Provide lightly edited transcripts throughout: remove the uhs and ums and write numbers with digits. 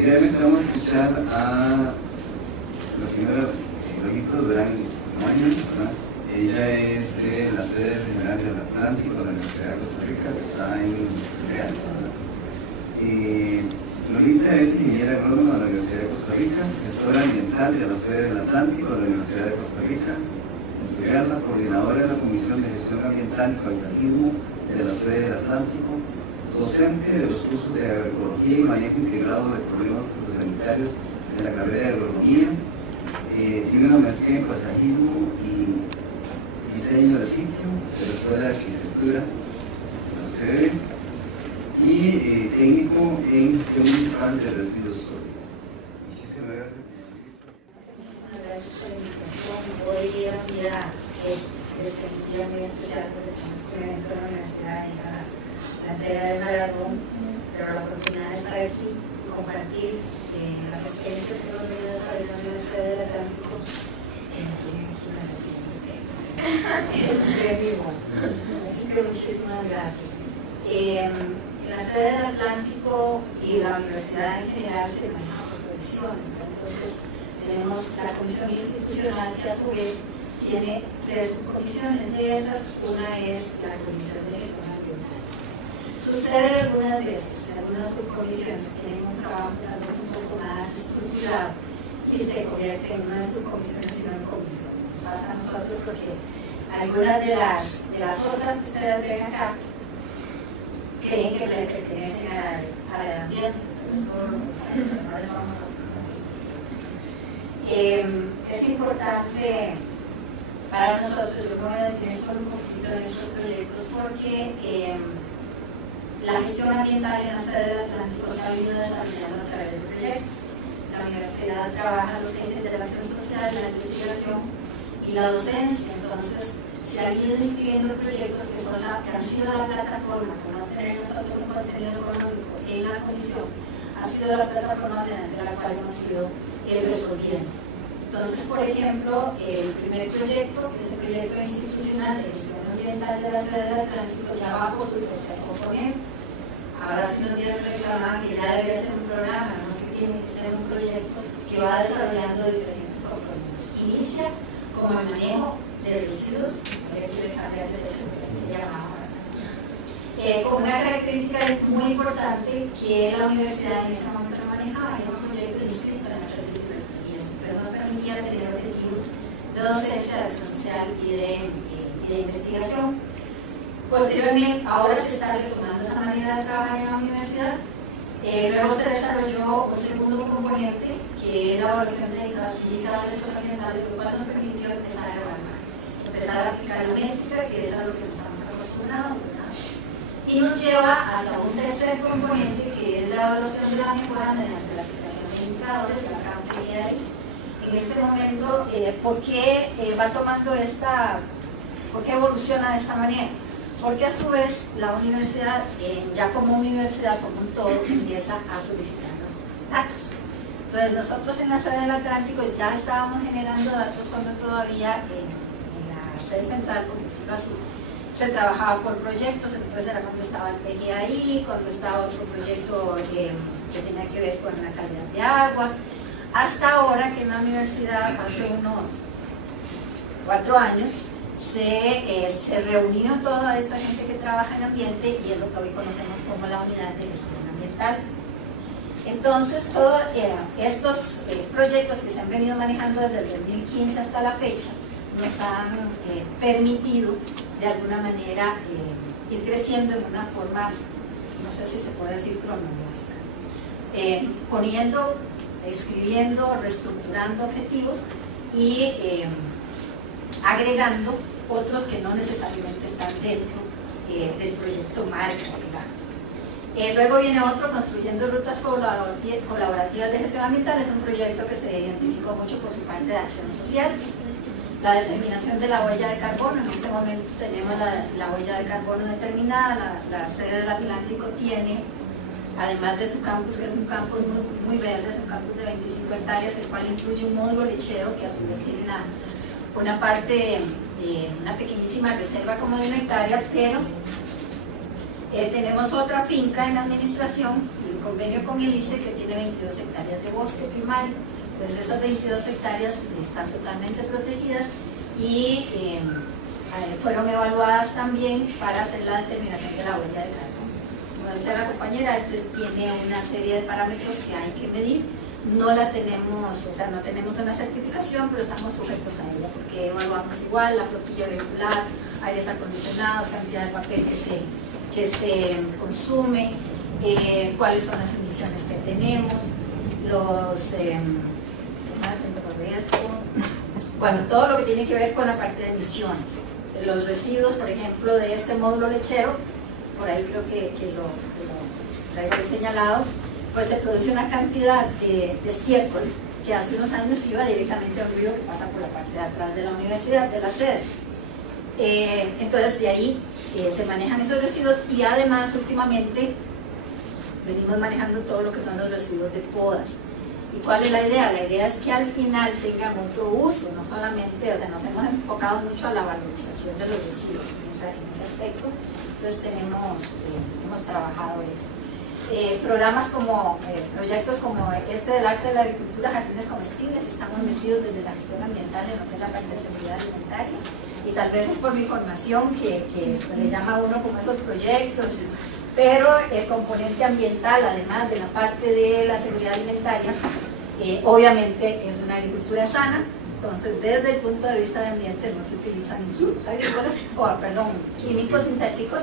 seguidamente vamos a escuchar a la señora Lolita Durán Moño, ¿verdad? Ella es de la sede regional del Atlántico de la Universidad de Costa Rica, que está en Real, ¿verdad? Lolita es ingeniera agrónoma de la Universidad de Costa Rica, gestora ambiental de la sede del Atlántico de la Universidad de Costa Rica, la coordinadora de la Comisión de Gestión Ambiental y Paisajismo de la sede del Atlántico, docente de los cursos de agroecología y manejo integrado de problemas fitosanitarios de la carrera de agronomía, tiene una maestría en paisajismo y diseño de sitio de la Escuela de Arquitectura de la sede y técnico en gestión municipal de residuos sólidos. Muchísimas gracias. Muchísimas gracias por la invitación. Hoy era un día muy especial porque tenemos un evento en la universidad y la entrega del maratón, pero la oportunidad de estar aquí y compartir las experiencias que hemos venido desarrollando en la sede del Atlántico tiene aquí una recién. Es un premio igual. Así que muchísimas gracias. En la sede del Atlántico y la universidad en general se maneja por provisión. Entonces, tenemos la comisión institucional que a su vez tiene 3 subcomisiones. De esas, una es la comisión de gestión ambiental. Sucede algunas veces, en algunas subcomisiones tienen un trabajo tal vez un poco más estructurado y se convierte en una subcomisión sino en comisión. Nos pasa a nosotros porque algunas de las otras que ustedes ven acá creen que le pertenecen al ambiente. Eso no les vamos a es importante para nosotros, yo me voy a detener solo un poquito en estos proyectos porque la gestión ambiental en la sede del Atlántico se ha venido desarrollando a través de proyectos. La universidad trabaja los entes de la acción social, la investigación y la docencia, entonces se han ido inscribiendo proyectos que han sido la plataforma para tener nosotros un contenido económico en la comisión, ha sido la plataforma mediante la cual hemos ido resolviendo. Entonces, por ejemplo, el primer proyecto, que es el proyecto institucional de gestión ambiental de la sede del Atlántico, ya va por su tercer componente. Ahora sí nos dieron reclamar que ya debe ser un programa, no sé, tiene que ser un proyecto que va desarrollando diferentes componentes. Inicia como el manejo de residuos, habría que cambiar de desecho, porque así se llama ahora. Con una característica muy importante que la universidad en ese momento manejaba, era un proyecto inscrito en nuestra disciplina, y nos permitía tener objetivos de docencia, de acción social y de investigación. Posteriormente, ahora se está retomando esa manera de trabajar en la universidad. Luego se desarrolló un segundo componente, que es la evaluación de indicadores socioambientales, lo cual nos permitió empezar a evaluar, empezar a aplicar la métrica, que es a lo que nos estamos acostumbrados, ¿verdad? Y nos lleva hasta un tercer componente, que es la evaluación de la mejora mediante la aplicación de indicadores, de la KPI. En este momento, ¿por qué va tomando por qué evoluciona de esta manera? Porque a su vez la universidad, ya como universidad, como un todo, empieza a solicitar los datos. Entonces nosotros en la sede del Atlántico ya estábamos generando datos cuando todavía en la sede central, por decirlo así, se trabajaba por proyectos. Entonces era cuando estaba el PGI, cuando estaba otro proyecto que tenía que ver con la calidad de agua, hasta ahora que en la universidad, hace unos 4 años, se reunió toda esta gente que trabaja en ambiente y es lo que hoy conocemos como la unidad de gestión ambiental. Entonces, todos estos proyectos que se han venido manejando desde el 2015 hasta la fecha nos han permitido de alguna manera ir creciendo en una forma, no sé si se puede decir cronológica, escribiendo, reestructurando objetivos y agregando otros que no necesariamente están dentro del proyecto marco, digamos. Luego viene otro, construyendo rutas colaborativas de gestión ambiental. Es un proyecto que se identificó mucho por su parte de acción social. La determinación de la huella de carbono, en este momento tenemos la huella de carbono determinada. La sede del Atlántico tiene, además de su campus, que es un campus muy verde, es un campus de 25 hectáreas, el cual incluye un módulo lechero que a su vez tiene una parte, una pequeñísima reserva como de 1 hectárea, pero tenemos otra finca en administración, convenio con el ICE, que tiene 22 hectáreas de bosque primario. Entonces esas 22 hectáreas están totalmente protegidas y fueron evaluadas también para hacer la determinación de la huella de carbono. Como decía la compañera, esto tiene una serie de parámetros que hay que medir. No la tenemos, o sea, no tenemos una certificación, pero estamos sujetos a ella porque evaluamos igual la flotilla vehicular, aires acondicionados, cantidad de papel que se consume, cuáles son las emisiones que tenemos, bueno, todo lo que tiene que ver con la parte de emisiones. Los residuos, por ejemplo, de este módulo lechero, por ahí creo que lo traigo señalado, pues se produce una cantidad de estiércol que hace unos años iba directamente a un río que pasa por la parte de atrás de la universidad, de la sede. Entonces de ahí se manejan esos residuos y además últimamente venimos manejando todo lo que son los residuos de podas. ¿Y cuál es la idea? La idea es que al final tengan otro uso, no solamente, o sea, nos hemos enfocado mucho a la valorización de los residuos en ese aspecto, entonces hemos trabajado eso. Programas como, proyectos como este del arte de la agricultura, jardines comestibles, estamos metidos desde la gestión ambiental en lo que es la parte de seguridad alimentaria, y tal vez es por mi formación que le llama a uno como esos proyectos, pero el componente ambiental, además de la parte de la seguridad alimentaria, obviamente es una agricultura sana. Entonces, desde el punto de vista de ambiente no se utilizan insumos agrícolas, químicos sintéticos,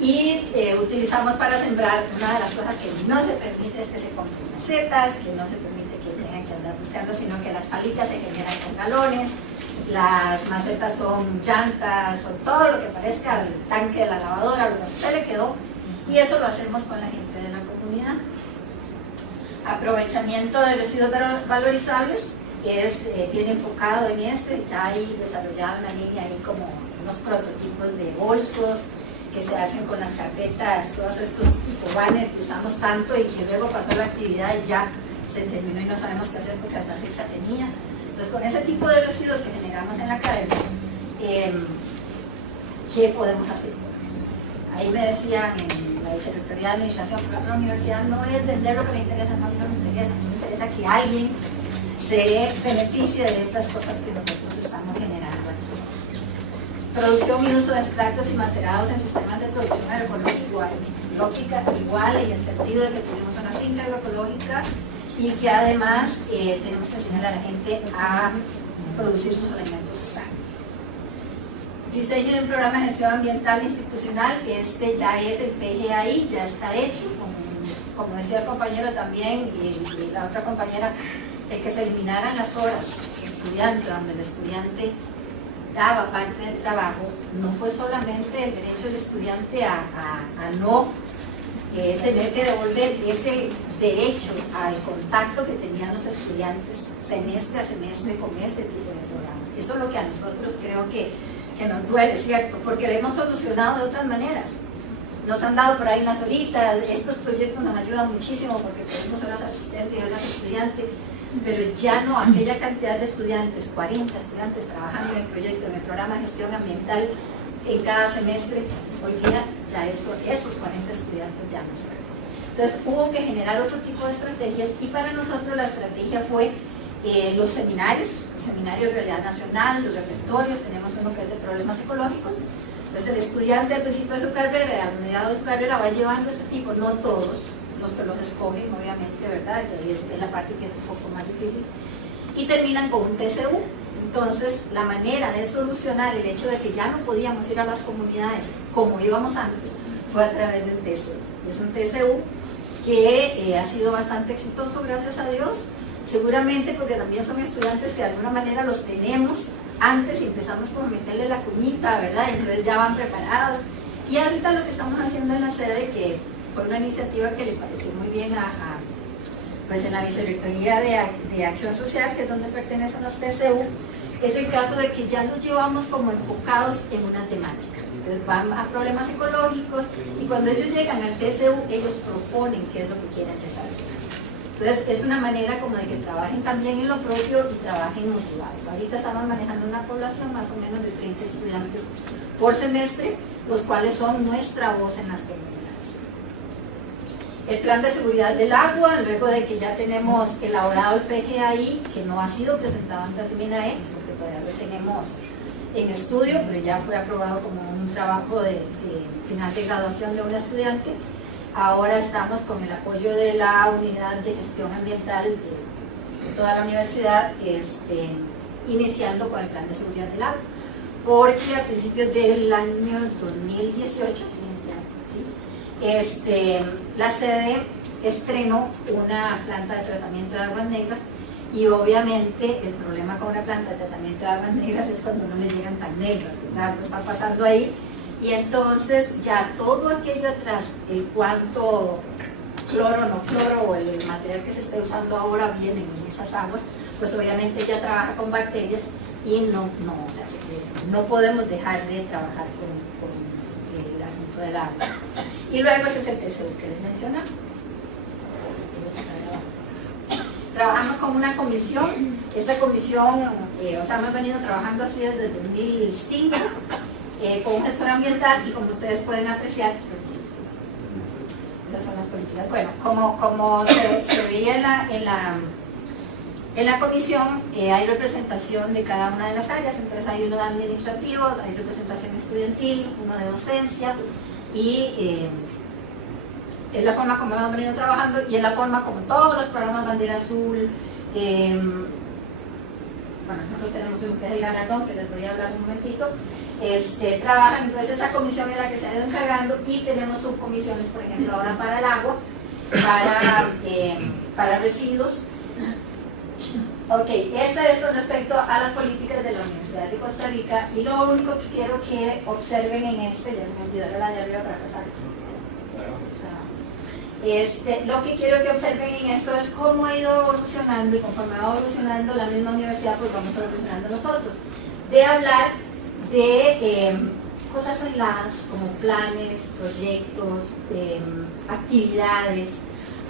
y utilizamos para sembrar. Una de las cosas que no se permite es que se compren macetas, que no se permite que tengan que andar buscando, sino que las palitas se generan con galones, las macetas son llantas, son todo lo que parezca el tanque de la lavadora, lo que a usted le quedó, y eso lo hacemos con la gente de la comunidad. Aprovechamiento de residuos valorizables es bien enfocado en ya hay desarrollado una línea ahí como unos prototipos de bolsos que se hacen con las carpetas, todos estos tipo banner que usamos tanto y que luego pasó la actividad y ya se terminó y no sabemos qué hacer porque hasta fecha tenía. Entonces, con ese tipo de residuos que generamos en la academia, ¿qué podemos hacer con eso? Ahí me decían en la Vicerrectoría de Administración, pero la universidad no es vender lo que le interesa, no me interesa, me interesa que alguien se beneficie de estas cosas que nosotros estamos generando. Producción y uso de extractos y macerados en sistemas de producción agroecológica igual, en el sentido de que tenemos una finca agroecológica y que además tenemos que enseñar a la gente a producir sus alimentos sanos. Diseño de un programa de gestión ambiental institucional, este ya es el PGAI, ya está hecho, como decía el compañero también y la otra compañera, el que se eliminaran las horas estudiante, donde el estudiante daba parte del trabajo, no fue solamente el derecho del estudiante a no tener que devolver ese derecho al contacto que tenían los estudiantes semestre a semestre con este tipo de programas. Eso es lo que a nosotros creo que nos duele, ¿cierto? Porque lo hemos solucionado de otras maneras. Nos han dado por ahí unas horitas, estos proyectos nos ayudan muchísimo porque tenemos horas asistentes y horas estudiantes, pero ya no aquella cantidad de estudiantes, 40 estudiantes trabajando en el proyecto, en el programa de gestión ambiental en cada semestre, hoy día ya esos 40 estudiantes ya no están. Entonces hubo que generar otro tipo de estrategias y para nosotros la estrategia fue los seminarios, el seminario de realidad nacional, los reflectorios, tenemos uno que es de problemas ecológicos. Entonces el estudiante al principio de su carrera, al mediado de su carrera va llevando este tipo, no todos los que los escogen obviamente, ¿verdad? Y es la parte que es un poco más difícil, y terminan con un TCU. Entonces la manera de solucionar el hecho de que ya no podíamos ir a las comunidades como íbamos antes fue a través de un TCU. Es un TCU que ha sido bastante exitoso, gracias a Dios, seguramente porque también son estudiantes que de alguna manera los tenemos antes y empezamos como a meterle la cuñita, ¿verdad? Y entonces ya van preparados. Y ahorita lo que estamos haciendo en la sede, que fue una iniciativa que le pareció muy bien pues en la Vicerrectoría de Acción Social, que es donde pertenecen los TCU, es el caso de que ya los llevamos como enfocados en una temática. Entonces van a problemas ecológicos y cuando ellos llegan al TCU, ellos proponen qué es lo que quieren desarrollar. Entonces es una manera como de que trabajen también en lo propio y trabajen motivados. Ahorita estamos manejando una población más o menos de 30 estudiantes por semestre, los cuales son nuestra voz en las comunidades. el plan de seguridad del agua, luego de que ya tenemos elaborado el PGAI, que no ha sido presentado ante el MINAE, porque todavía lo tenemos en estudio, pero ya fue aprobado como un trabajo de final de graduación de un estudiante. Ahora estamos con el apoyo de la unidad de gestión ambiental de toda la universidad, iniciando con el plan de seguridad del agua, porque a principios del año 2018, la sede estrenó una planta de tratamiento de aguas negras, y obviamente el problema con una planta de tratamiento de aguas negras es cuando no les llegan tan negras, ¿verdad? Lo está pasando ahí, y entonces ya todo aquello atrás, el cuánto cloro, no cloro, o el material que se esté usando ahora viene en esas aguas, pues obviamente ya trabaja con bacterias y no podemos dejar de trabajar con el asunto del agua. Y luego este es el TCU que les mencionaba. Trabajamos con una comisión, esta comisión, hemos venido trabajando así desde el 2005, con un gestor ambiental, y como ustedes pueden apreciar, estas son las políticas. Bueno, como se veía en la comisión, hay representación de cada una de las áreas, entonces hay uno de administrativo, hay representación estudiantil, uno de docencia, y es la forma como hemos venido trabajando, y es la forma como todos los programas Bandera Azul, bueno, nosotros tenemos un que es el galardón, que les voy a hablar un momentito, trabajan. Entonces esa comisión es la que se ha ido encargando, y tenemos subcomisiones, por ejemplo, ahora para el agua, para residuos. Ok, eso es respecto a las políticas de la Universidad de Costa Rica, y lo único que quiero que observen en ya se me olvidó la de arriba para pasar. Lo que quiero que observen en esto es cómo ha ido evolucionando, y conforme va evolucionando la misma universidad, pues vamos evolucionando nosotros. De hablar de cosas aisladas como planes, proyectos, actividades,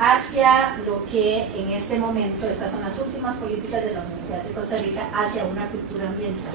hacia lo que en este momento, estas son las últimas políticas de la Universidad de Costa Rica, hacia una cultura ambiental,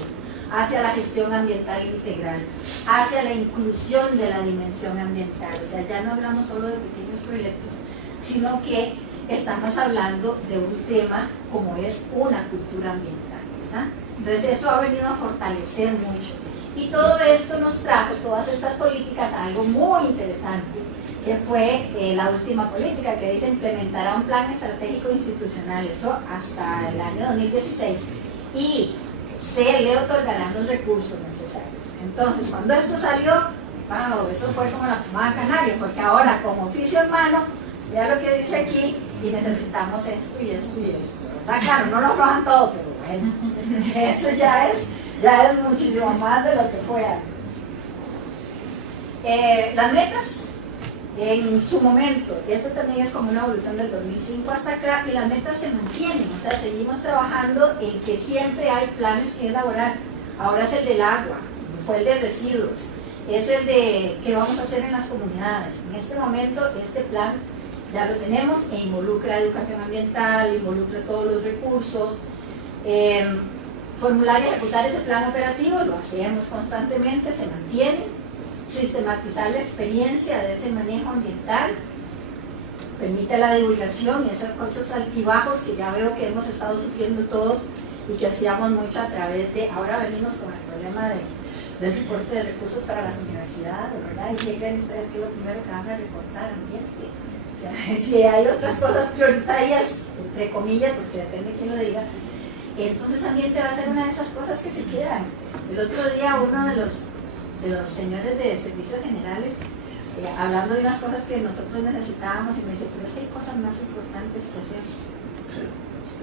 hacia la gestión ambiental integral, hacia la inclusión de la dimensión ambiental. O sea, ya no hablamos solo de pequeños proyectos, sino que estamos hablando de un tema como es una cultura ambiental, ¿verdad? Entonces eso ha venido a fortalecer mucho, y todo esto nos trajo, todas estas políticas, a algo muy interesante, que fue la última política, que dice implementará un plan estratégico institucional, eso hasta el año 2016, y se le otorgarán los recursos necesarios. Entonces, cuando esto salió, wow, eso fue como la pomada canaria, porque ahora con oficio en mano, vea lo que dice aquí, y necesitamos esto y esto y esto, ¿verdad? Claro, no lo arrojan todo, pero bueno, eso ya es muchísimo más de lo que fue antes. Las metas, en su momento, esto también es como una evolución del 2005 hasta acá, y las metas se mantienen, o sea, seguimos trabajando en que siempre hay planes que elaborar. Ahora es el del agua, fue el de residuos, es el de qué vamos a hacer en las comunidades. En este momento, este plan ya lo tenemos, e involucra educación ambiental, involucra todos los recursos, formular y ejecutar ese plan operativo, lo hacemos constantemente, se mantiene. Sistematizar la experiencia de ese manejo ambiental, permite la divulgación y esos altibajos que ya veo que hemos estado sufriendo todos, y que hacíamos mucho a través de, ahora venimos con el problema del recorte de recursos para las universidades, ¿verdad? ¿Y qué creen ustedes que es lo primero que van a recortar? Ambiente. O sea, si hay otras cosas prioritarias, entre comillas, porque depende de quién lo diga, entonces ambiente va a ser una de esas cosas que se quedan. El otro día uno de los señores de servicios generales, hablando de unas cosas que nosotros necesitábamos, y me dice, pero es que hay cosas más importantes que hacer.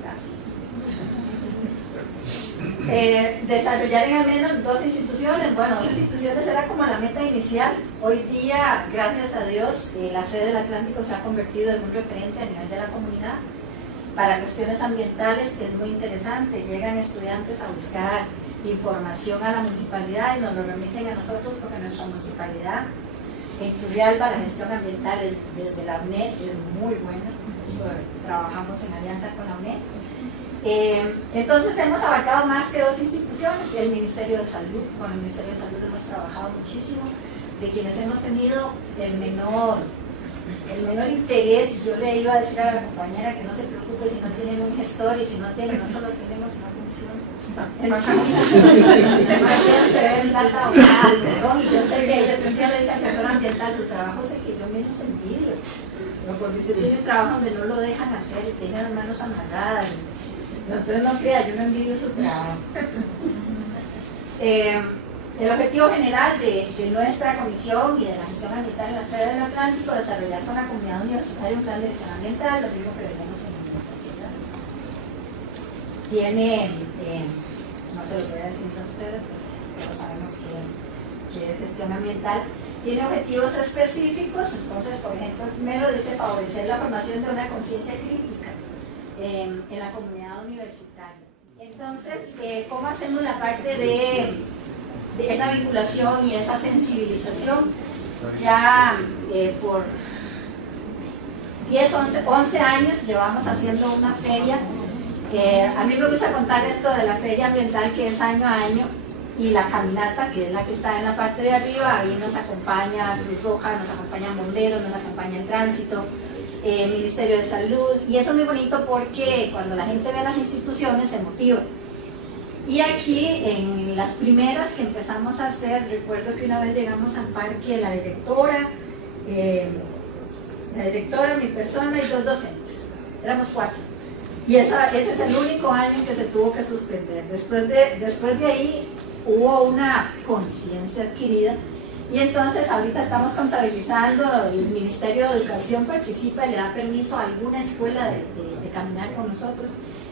Gracias. Desarrollar en al menos 2 instituciones. Bueno, 2 instituciones era como la meta inicial. Hoy día, gracias a Dios, la sede del Atlántico se ha convertido en un referente a nivel de la comunidad para cuestiones ambientales, que es muy interesante. Llegan estudiantes a buscar información a la municipalidad y nos lo remiten a nosotros, porque nuestra municipalidad en Turrialba, la gestión ambiental desde la UNED es muy buena. Eso, trabajamos en alianza con la UNED. Entonces hemos abarcado más que 2 instituciones, el Ministerio de Salud. Con el Ministerio de Salud hemos trabajado muchísimo, de quienes hemos tenido el menor interés. Yo le iba a decir a la compañera que no se preocupe si no tienen un gestor, y si no tienen, nosotros lo tenemos, una función. Entonces, se ve plata o algo, y yo sé que ellos un día le dije al gestor ambiental, su trabajo es el que yo menos envidio, pero porque usted tiene un trabajo donde no lo dejan hacer y tiene las manos amarradas. Entonces no crea, yo no envidio su trabajo. El objetivo general de nuestra comisión y de la gestión ambiental en la sede del Atlántico es desarrollar con la comunidad universitaria un plan de gestión ambiental, lo mismo que veremos en el propiedad. Tiene, no se lo voy a definir a ustedes, pero sabemos que es gestión ambiental. Tiene objetivos específicos. Entonces, por ejemplo, el primero dice favorecer la formación de una conciencia crítica en la comunidad universitaria. Entonces, ¿cómo hacemos la parte de esa vinculación y esa sensibilización? Ya por 10, 11 años llevamos haciendo una feria. A mí me gusta contar esto de la feria ambiental, que es año a año, y la caminata, que es la que está en la parte de arriba. Ahí nos acompaña Cruz Roja, nos acompañan bomberos, nos acompaña el tránsito, Ministerio de Salud, y eso es muy bonito porque cuando la gente ve las instituciones se motiva. Y aquí, en las primeras que empezamos a hacer, recuerdo que una vez llegamos al parque, la directora, mi persona y 2 docentes, éramos 4. Y ese es el único año en que se tuvo que suspender. Después de ahí hubo una conciencia adquirida, y entonces ahorita estamos contabilizando, el Ministerio de Educación participa y le da permiso a alguna escuela de caminar con nosotros.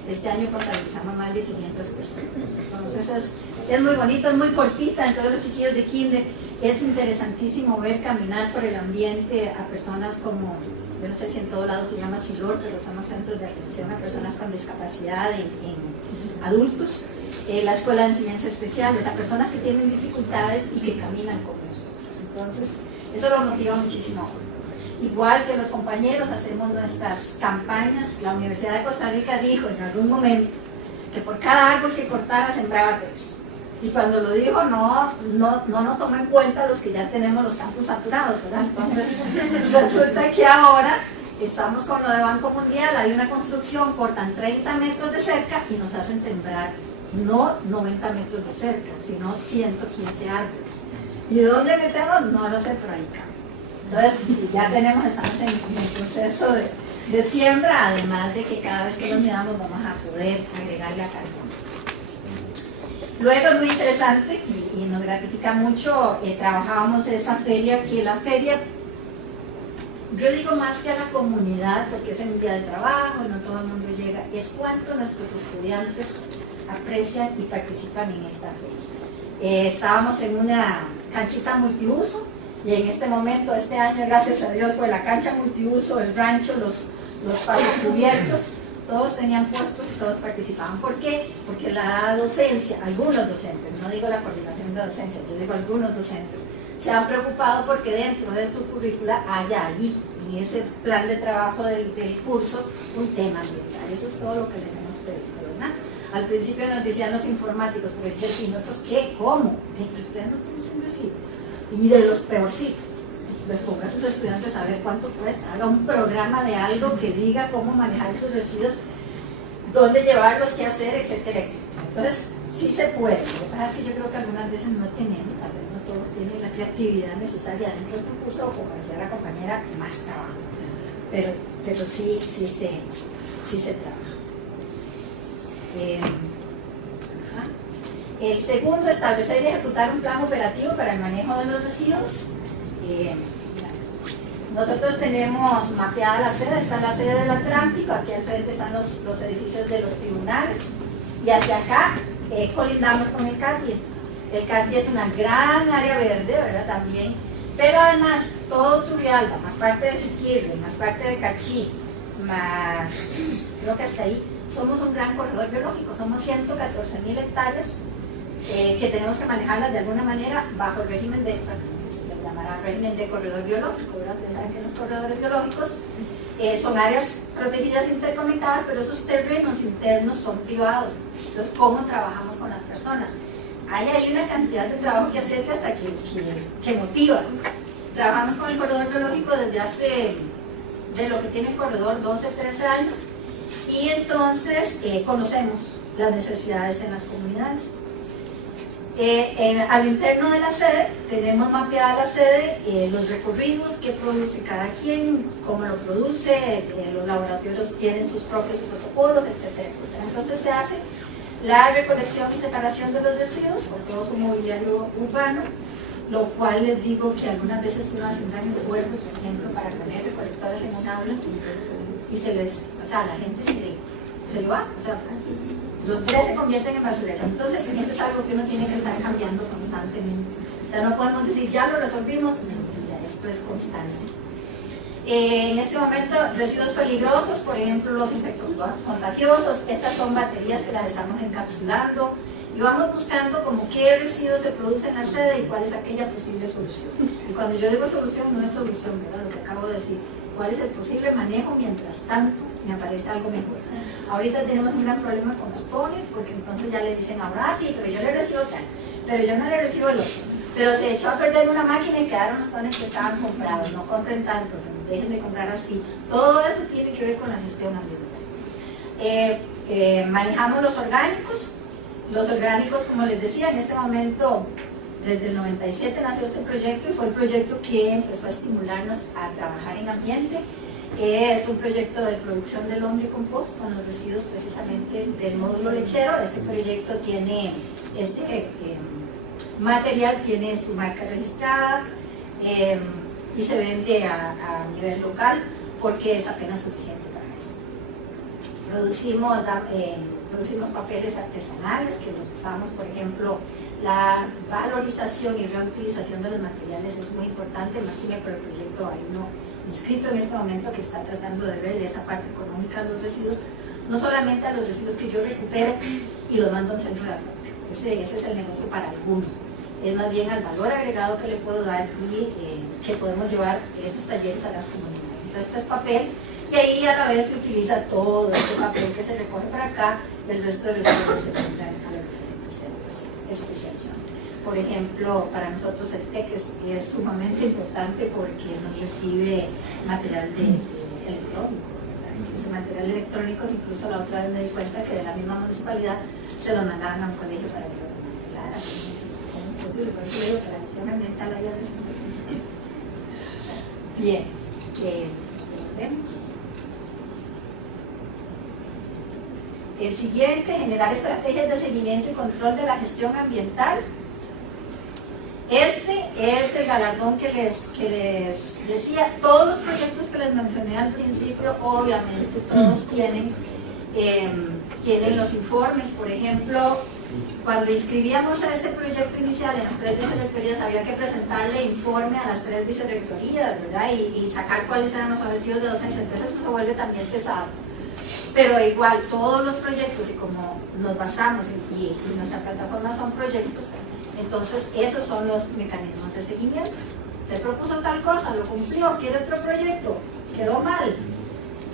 Este año contabilizamos más de 500 personas. Entonces es muy bonito, es muy cortita. En todos los chiquillos de kinder es interesantísimo ver caminar por el ambiente a personas como, yo no sé si en todo lado se llama SILOR, pero son los centros de atención a personas con discapacidad en adultos, la escuela de enseñanza especial, o sea, personas que tienen dificultades y que caminan con nosotros. Entonces eso lo motiva muchísimo. Igual que los compañeros, hacemos nuestras campañas. La Universidad de Costa Rica dijo en algún momento que por cada árbol que cortara sembraba 3. Y cuando lo dijo, no nos tomó en cuenta los que ya tenemos los campos saturados, ¿verdad? Entonces, resulta que ahora estamos con lo de Banco Mundial, hay una construcción, cortan 30 metros de cerca y nos hacen sembrar no 90 metros de cerca, sino 115 árboles. ¿Y de dónde metemos? No lo sé, pero ahí cabe. Entonces ya estamos en el proceso de siembra, además de que cada vez que los miramos vamos a poder agregarle a carbono. Luego es muy interesante y nos gratifica mucho, trabajábamos esa feria, que la feria, yo digo más que a la comunidad, porque es en un día de trabajo, no todo el mundo llega, es cuánto nuestros estudiantes aprecian y participan en esta feria. Estábamos en una canchita multiuso, y en este momento, este año, gracias a Dios, fue la cancha multiuso, el rancho, los palos cubiertos, todos tenían puestos y todos participaban. ¿Por qué? Porque la docencia, algunos docentes, no digo la coordinación de docencia, yo digo algunos docentes, se han preocupado porque dentro de su currícula haya allí, en ese plan de trabajo del curso, un tema ambiental. Eso es todo lo que les hemos pedido, ¿verdad? Al principio nos decían los informáticos, pero ¿y nosotros qué? ¿Cómo? Pero ustedes no producen residuos. Y de los peorcitos, pues ponga a sus estudiantes a ver cuánto cuesta, haga un programa de algo que diga cómo manejar esos residuos, dónde llevarlos, qué hacer, etcétera, etcétera. Entonces, sí se puede. Lo que pasa es que yo creo que algunas veces no tenemos, tal vez no todos tienen la creatividad necesaria dentro de su curso, o como decía la compañera, más trabajo. Pero sí se trabaja. El segundo, establecer y ejecutar un plan operativo para el manejo de los residuos. Nosotros tenemos mapeada la sede, está la sede del Atlántico, aquí al frente están los edificios de los tribunales, y hacia acá colindamos con el CATIE. El CATIE es una gran área verde, ¿verdad? También, pero además todo Turrialba, más parte de Siquirre, más parte de Cachí, más, creo que hasta ahí, somos un gran corredor biológico, somos 114.000 hectáreas que tenemos que manejarlas de alguna manera bajo el régimen de, se les llamará régimen de corredor biológico, ¿verdad? Ustedes saben que los corredores biológicos son áreas protegidas interconectadas, pero esos terrenos internos son privados. Entonces, ¿cómo trabajamos con las personas? Hay una cantidad de trabajo que hacer que hasta que motiva. Trabajamos con el corredor biológico desde hace de lo que tiene el corredor, 12, 13 años, y entonces conocemos las necesidades en las comunidades. Al interno de la sede tenemos mapeada la sede, los recorridos que produce cada quien, cómo lo produce, los laboratorios tienen sus propios protocolos, etcétera, etcétera. Entonces se hace la recolección y separación de los residuos por todo su mobiliario urbano, lo cual les digo que algunas veces uno hace un gran esfuerzo, por ejemplo, para poner recolectores en un aula y se les, o sea, la gente se le va, o sea, los tres se convierten en basurero. Entonces, eso es algo que uno tiene que estar cambiando constantemente. O sea, no podemos decir, ya lo resolvimos, no, ya esto es constante. En este momento, residuos peligrosos, por ejemplo, los infectocontagiosos, estas son baterías que las estamos encapsulando y vamos buscando como qué residuos se producen en la sede y cuál es aquella posible solución. Y cuando yo digo solución, no es solución, ¿verdad? Lo que acabo de decir, cuál es el posible manejo mientras tanto me aparece algo mejor. Ahorita tenemos un gran problema con los toners, porque entonces ya le dicen, ahora sí, pero yo le recibo tal, pero yo no le recibo el otro. Pero se echó a perder una máquina y quedaron los toners que estaban comprados, no compren tantos, dejen de comprar así. Todo eso tiene que ver con la gestión ambiental. Manejamos los orgánicos. Los orgánicos, como les decía, en este momento, desde el 97 nació este proyecto y fue el proyecto que empezó a estimularnos a trabajar en ambiente. Es un proyecto de producción del lombricompost con los residuos precisamente del módulo lechero. Este proyecto tiene, material tiene su marca registrada y se vende a nivel local porque es apenas suficiente para eso. Producimos papeles artesanales que los usamos, por ejemplo, la valorización y reutilización de los materiales es muy importante, máxime por el proyecto hay uno inscrito en este momento que está tratando de ver esa parte económica de los residuos, no solamente a los residuos que yo recupero y los mando a un centro de acopio, ese es el negocio para algunos, es más bien al valor agregado que le puedo dar y que podemos llevar esos talleres a las comunidades. Entonces este es papel y ahí a la vez se utiliza todo este papel que se recoge para acá y el resto de residuos se mandan a los diferentes centros especializados. Por ejemplo, para nosotros el TEC es sumamente importante porque nos recibe material electrónico, ¿verdad? Ese material electrónico, incluso la otra vez me di cuenta que de la misma municipalidad se los mandaban a un colegio para que lo desmantelaran. ¿Cómo es posible? Por eso le digo que la gestión ambiental haya descentralizado. Bien, volvemos. El siguiente, generar estrategias de seguimiento y control de la gestión ambiental. Este es el galardón que les decía. Todos los proyectos que les mencioné al principio, obviamente todos tienen los informes. Por ejemplo, cuando inscribíamos a este proyecto inicial en las 3 vicerrectorías había que presentarle informe a las 3 vicerrectorías, ¿verdad? Y sacar cuáles eran los objetivos de docencia. Entonces eso se vuelve también pesado. Pero igual, todos los proyectos, y como nos basamos y nuestra plataforma son proyectos, entonces esos son los mecanismos de seguimiento. Usted propuso tal cosa, lo cumplió, quiere otro proyecto, quedó mal.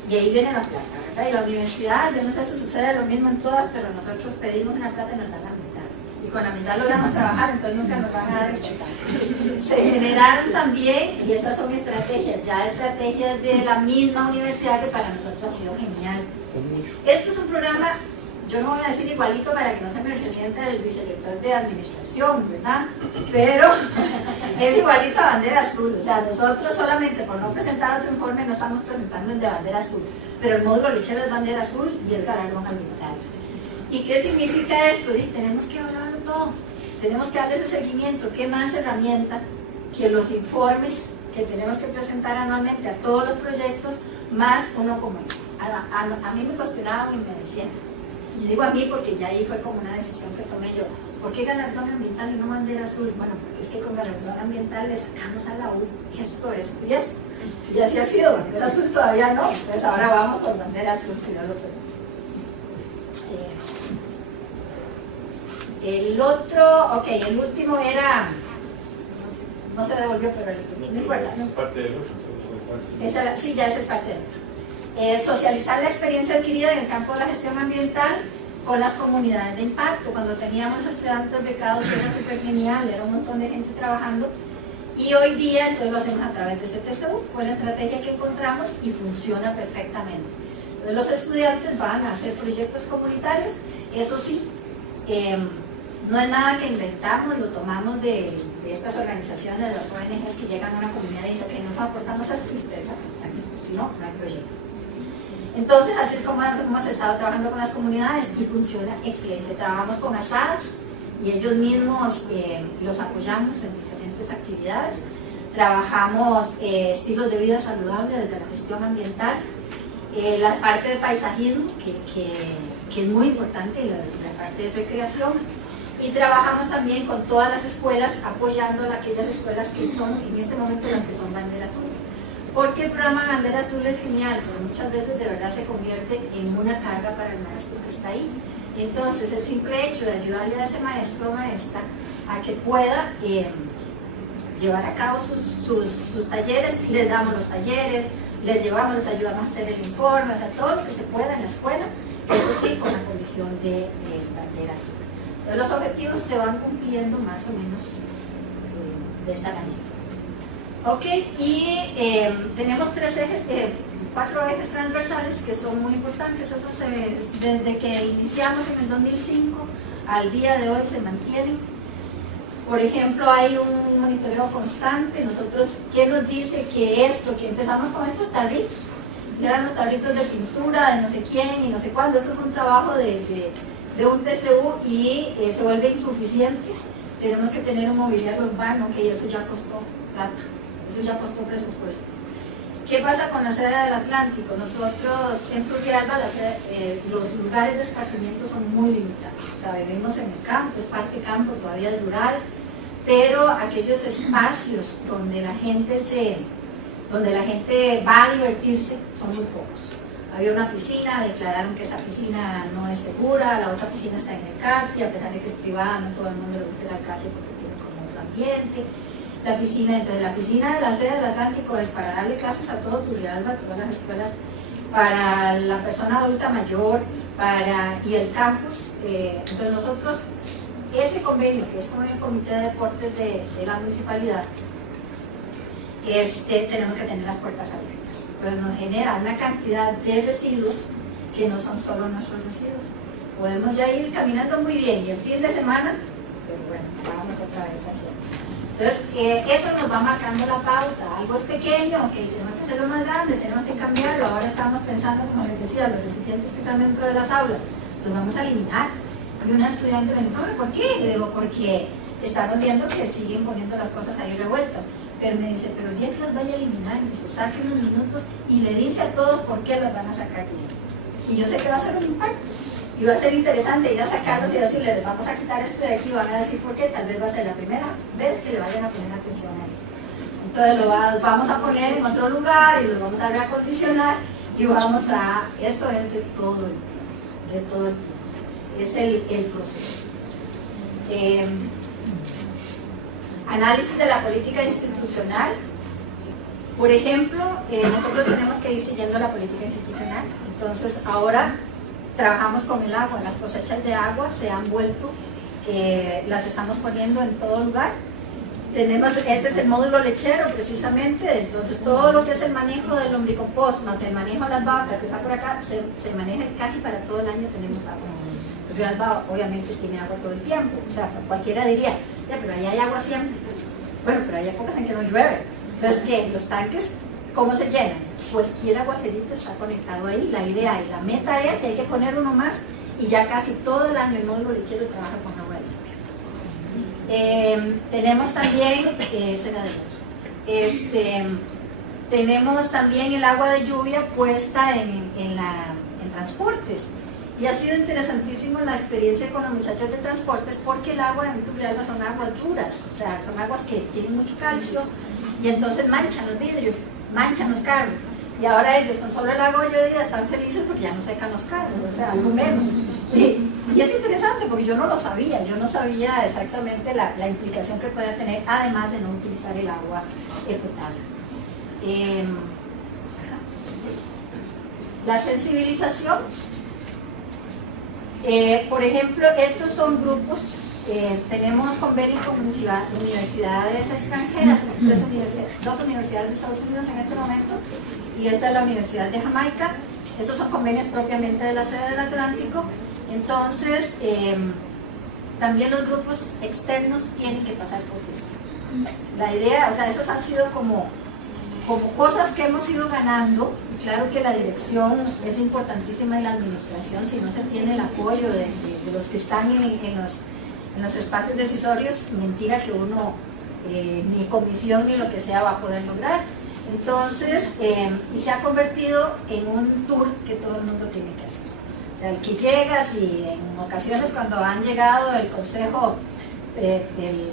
Y ahí viene la plata, ¿verdad? Y la universidad, yo no sé si sucede lo mismo en todas, pero nosotros pedimos una plata y nos dan la mitad. Y con la mitad logramos trabajar, entonces nunca nos van a dar el total. Se generaron también, y estas son estrategias, ya estrategias de la misma universidad que para nosotros ha sido genial. Esto es un programa, yo no voy a decir igualito para que no se me resienta el vicerrector de administración, ¿verdad? Pero es igualito a bandera azul, o sea, nosotros solamente por no presentar otro informe no estamos presentando el de bandera azul, pero el módulo lechero es bandera azul y el galardón ambiental. ¿Y qué significa esto? Tenemos que evaluarlo todo, tenemos que darle ese seguimiento. ¿Qué más herramienta que los informes que tenemos que presentar anualmente a todos los proyectos, más uno como este? A mí me cuestionaban y me decían, y digo a mí porque ya ahí fue como una decisión que tomé yo, ¿por qué galardón ambiental y no bandera azul? Bueno, porque es que con galardón ambiental le sacamos a la U esto y esto, y así ha sido. Bandera azul todavía no, pues ahora vamos por bandera azul si no lo tenemos. El otro, ok, el último era, no se devolvió, pero no importa. Es parte del otro. Sí, ya esa es parte del otro. Socializar la experiencia adquirida en el campo de la gestión ambiental con las comunidades de impacto. Cuando teníamos estudiantes becados era súper genial, era un montón de gente trabajando Y hoy día entonces lo hacemos a través de CTCU, fue la estrategia que encontramos y funciona perfectamente. Entonces los estudiantes van a hacer proyectos comunitarios, eso sí, no es nada que inventamos, lo tomamos de estas organizaciones, de las ONGs que llegan a una comunidad y dicen que nos aportamos esto y ustedes aportan esto, si no, no hay proyecto. Entonces así es como hemos estado trabajando con las comunidades y funciona excelente. Trabajamos con asadas y ellos mismos los apoyamos en diferentes actividades. Trabajamos estilos de vida saludable desde la gestión ambiental, la parte de paisajismo que es muy importante, y la parte de recreación. Y trabajamos también con todas las escuelas, apoyando a aquellas escuelas que son en este momento las que son bandera azul. Porque el programa Bandera Azul es genial, pero muchas veces de verdad se convierte en una carga para el maestro que está ahí. Entonces el simple hecho de ayudarle a ese maestro o maestra a que pueda llevar a cabo sus talleres, les damos los talleres, les llevamos, les ayudamos a hacer el informe, o sea, todo lo que se pueda en la escuela, eso sí, con la comisión de Bandera Azul. Entonces, los objetivos se van cumpliendo más o menos de esta manera. Ok, y tenemos 4 ejes transversales que son muy importantes. Eso desde que iniciamos en el 2005 al día de hoy se mantienen. Por ejemplo, hay un monitoreo constante. Nosotros, ¿quién nos dice que empezamos con estos tarritos? Eran los tarritos de pintura de no sé quién y no sé cuándo. Esto fue un trabajo de un TCU y se vuelve insuficiente. Tenemos que tener un mobiliario urbano, que eso ya costó plata, eso ya costó presupuesto. ¿Qué pasa con la sede del Atlántico? Nosotros en Turrialba los lugares de esparcimiento son muy limitados, o sea, vivimos en el campo, es parte campo, todavía es rural, pero aquellos espacios donde la gente va a divertirse son muy pocos. Había una piscina, declararon que esa piscina no es segura, la otra piscina está en el CATI, a pesar de que es privada, no todo el mundo le gusta ir al CATI porque tiene como otro ambiente. Entonces la piscina de la sede del Atlántico es para darle clases a todo Turrialba, a todas las escuelas, para la persona adulta mayor, y el campus. Entonces nosotros, ese convenio que es con el Comité de Deportes de la municipalidad, tenemos que tener las puertas abiertas. Entonces nos genera una cantidad de residuos que no son solo nuestros residuos. Podemos ya ir caminando muy bien y el fin de semana, pero bueno, vamos otra vez haciendo. Entonces eso nos va marcando la pauta. Algo es pequeño, ok, tenemos que hacerlo más grande, tenemos que cambiarlo. Ahora estamos pensando, como les decía, los recipientes que están dentro de las aulas, los vamos a eliminar. Y una estudiante me dice, profe, ¿por qué? Le digo, porque estamos viendo que siguen poniendo las cosas ahí revueltas. Pero me dice, pero el día que las vaya a eliminar, dice, saque unos minutos y le dice a todos por qué las van a sacar bien. Y yo sé que va a ser un impacto. Y va a ser interesante ir a sacarlos y decirles, vamos a quitar esto de aquí, van a decir por qué, tal vez va a ser la primera vez que le vayan a poner atención a eso. Entonces vamos a poner en otro lugar y lo vamos a reacondicionar y vamos a, esto es de todo el tiempo, es el proceso. Análisis de la política institucional. Por ejemplo, nosotros tenemos que ir siguiendo la política institucional. Entonces ahora trabajamos con el agua, las cosechas de agua se han vuelto, las estamos poniendo en todo lugar. Este es el módulo lechero precisamente, entonces todo lo que es el manejo del lombricompost, más el manejo de las vacas que está por acá, se maneja casi para todo el año. Tenemos agua. Turrialba obviamente tiene agua todo el tiempo, o sea, cualquiera diría, ya, pero ahí hay agua siempre. Bueno, pero hay épocas en que no llueve. Entonces, ¿qué? Los tanques, ¿cómo se llenan? Cualquier aguacerito está conectado ahí. La idea y la meta es, hay que poner uno más, y ya casi todo el año el módulo lechero trabaja con agua limpia. Tenemos también, tenemos también el agua de lluvia puesta en transportes. Y ha sido interesantísimo la experiencia con los muchachos de transportes, porque el agua en Turrialba son aguas duras, o sea, son aguas que tienen mucho calcio y entonces manchan los vidrios, manchan los carros. Y ahora ellos con solo el agua llovida están felices porque ya no secan los carros, o sea, algo menos. Y es interesante porque yo no sabía exactamente la implicación que puede tener, además de no utilizar el agua potable. La sensibilización. Por ejemplo, estos son grupos tenemos convenios con universidades extranjeras, dos universidades de Estados Unidos en este momento, y esta es la Universidad de Jamaica. Estos son convenios propiamente de la sede del Atlántico. Entonces, también los grupos externos tienen que pasar por esto. La idea, o sea, esos han sido como cosas que hemos ido ganando. Claro que la dirección es importantísima y la administración, si no se tiene el apoyo de los que están en los espacios decisorios, mentira que uno ni comisión ni lo que sea va a poder lograr. Entonces, y se ha convertido en un tour que todo el mundo tiene que hacer. O sea, el que llegas, y en ocasiones cuando han llegado el consejo, el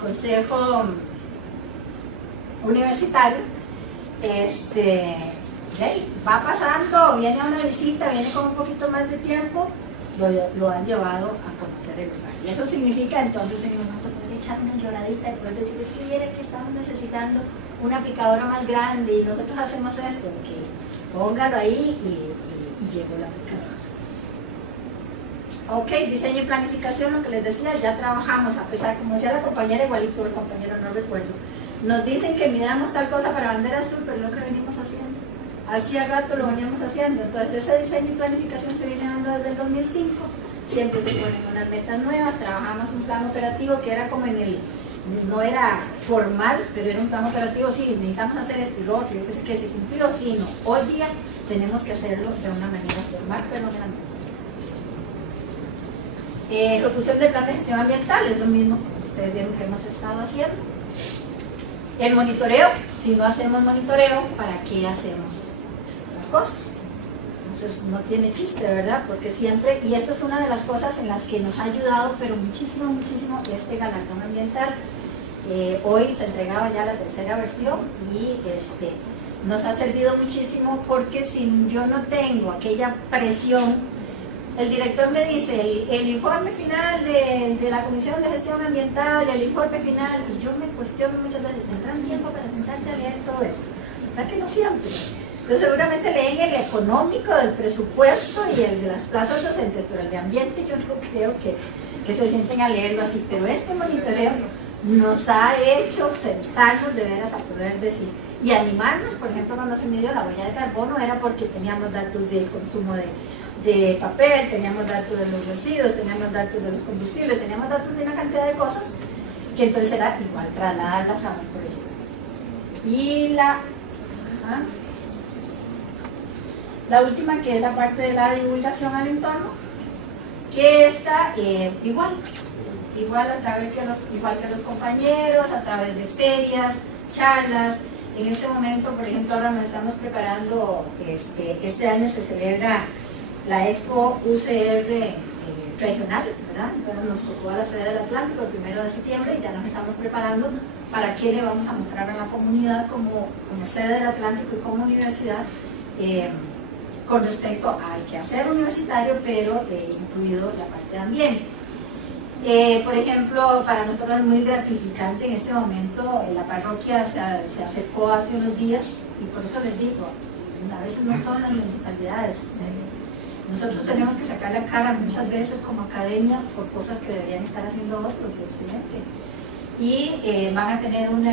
consejo universitario, va pasando, viene a una visita, viene con un poquito más de tiempo, lo han llevado a conocer el lugar. Y eso significa entonces en el momento poder echar una lloradita y poder decir, es que viene que estamos necesitando una picadora más grande y nosotros hacemos esto, que póngalo ahí y llegó la picadora. Ok, diseño y planificación, lo que les decía, ya trabajamos, a pesar, como decía la compañera, igualito el compañero, no recuerdo, nos dicen que midamos tal cosa para bandera azul, pero es lo que venimos haciendo. Hacía rato lo veníamos haciendo, entonces ese diseño y planificación se viene dando desde el 2005, siempre se ponen unas metas nuevas, trabajamos un plan operativo que era como no era formal, pero era un plan operativo, sí, necesitamos hacer esto y lo otro, yo que se cumplió, sí, no, hoy día tenemos que hacerlo de una manera formal, pero no grande. Ejecución del plan de gestión ambiental, es lo mismo que ustedes vieron que hemos estado haciendo. El monitoreo, si no hacemos monitoreo, ¿para qué hacemos las cosas? Entonces no tiene chiste, ¿verdad? Porque siempre, y esto es una de las cosas en las que nos ha ayudado, pero muchísimo, muchísimo, este galardón ambiental. Hoy se entregaba ya la tercera versión y nos ha servido muchísimo, porque si yo no tengo aquella presión, el director me dice, el informe final de la Comisión de Gestión Ambiental, el informe final, y yo me cuestiono muchas veces, ¿tendrán tiempo para sentarse a leer todo eso? ¿Verdad que no siempre? Entonces seguramente leen el económico del presupuesto y el de las plazas docentes, pero el de ambiente yo no creo que se sienten a leerlo así. Pero este monitoreo nos ha hecho sentarnos de veras a poder decir, y animarnos. Por ejemplo, cuando se midió la huella de carbono era porque teníamos datos del consumo de papel, teníamos datos de los residuos, teníamos datos de los combustibles, teníamos datos de una cantidad de cosas que entonces era igual trasladarlas a un proyecto. Y la última, que es la parte de la divulgación al entorno, que está igual a través igual que los compañeros, a través de ferias, charlas. En este momento, por ejemplo, ahora nos estamos preparando, este año se celebra la Expo UCR regional, ¿verdad? Entonces nos tocó a la sede del Atlántico el 1 de septiembre y ya nos estamos preparando para qué le vamos a mostrar a la comunidad como sede del Atlántico y como universidad, con respecto al quehacer universitario, pero incluido la parte de ambiente. Por ejemplo, para nosotros es muy gratificante en este momento, la parroquia se acercó hace unos días, y por eso les digo, a veces no son las municipalidades. Nosotros tenemos que sacar la cara muchas veces como academia por cosas que deberían estar haciendo otros, y excelente. Y van a tener un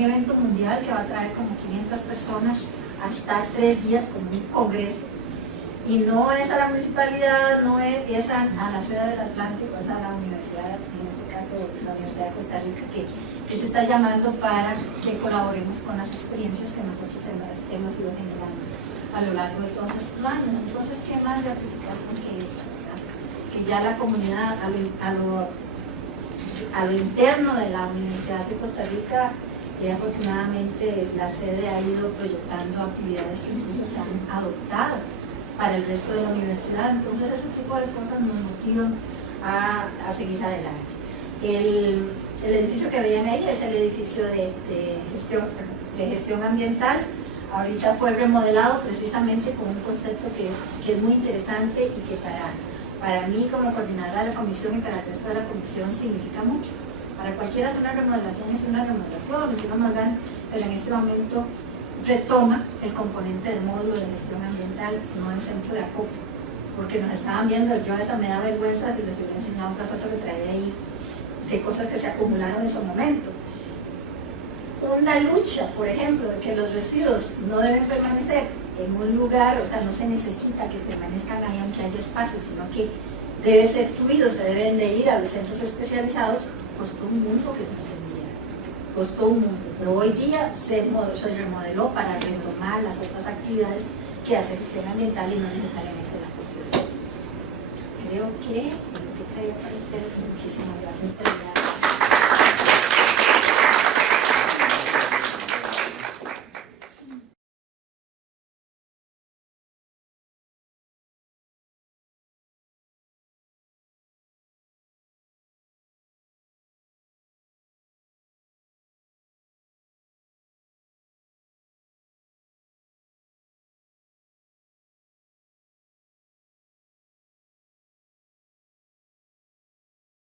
evento mundial que va a traer como 500 personas a estar 3 días con un congreso. Y no es a la municipalidad, no es a la sede del Atlántico, es a la universidad, en este caso la Universidad de Costa Rica, que se está llamando para que colaboremos con las experiencias que nosotros hemos ido generando a lo largo de todos estos años. Entonces, ¿qué más gratificación que esa, verdad? Que ya la comunidad, a lo interno de la Universidad de Costa Rica, afortunadamente la sede ha ido proyectando actividades que incluso se han adoptado para el resto de la universidad. Entonces ese tipo de cosas nos motivan a seguir adelante. El edificio que veían ahí es el edificio de gestión ambiental. Ahorita fue remodelado precisamente con un concepto que es muy interesante y que para mí como coordinadora de la comisión y para el resto de la comisión significa mucho. Para cualquiera es una remodelación, es una más grande, pero en este momento retoma el componente del módulo de gestión ambiental, no el centro de acopio, porque nos estaban viendo. Yo a esa me da vergüenza si les hubiera enseñado otra foto que traía ahí de cosas que se acumularon en su momento. Una lucha, por ejemplo, de que los residuos no deben permanecer en un lugar, o sea, no se necesita que permanezcan ahí aunque haya espacio, sino que debe ser fluido, se deben de ir a los centros especializados. Costó un mundo que se entendiera, costó un mundo, pero hoy día se remodeló para retomar las otras actividades que hace gestión ambiental y no necesariamente la propia de residuos. Creo que lo que traía para ustedes. Muchísimas gracias por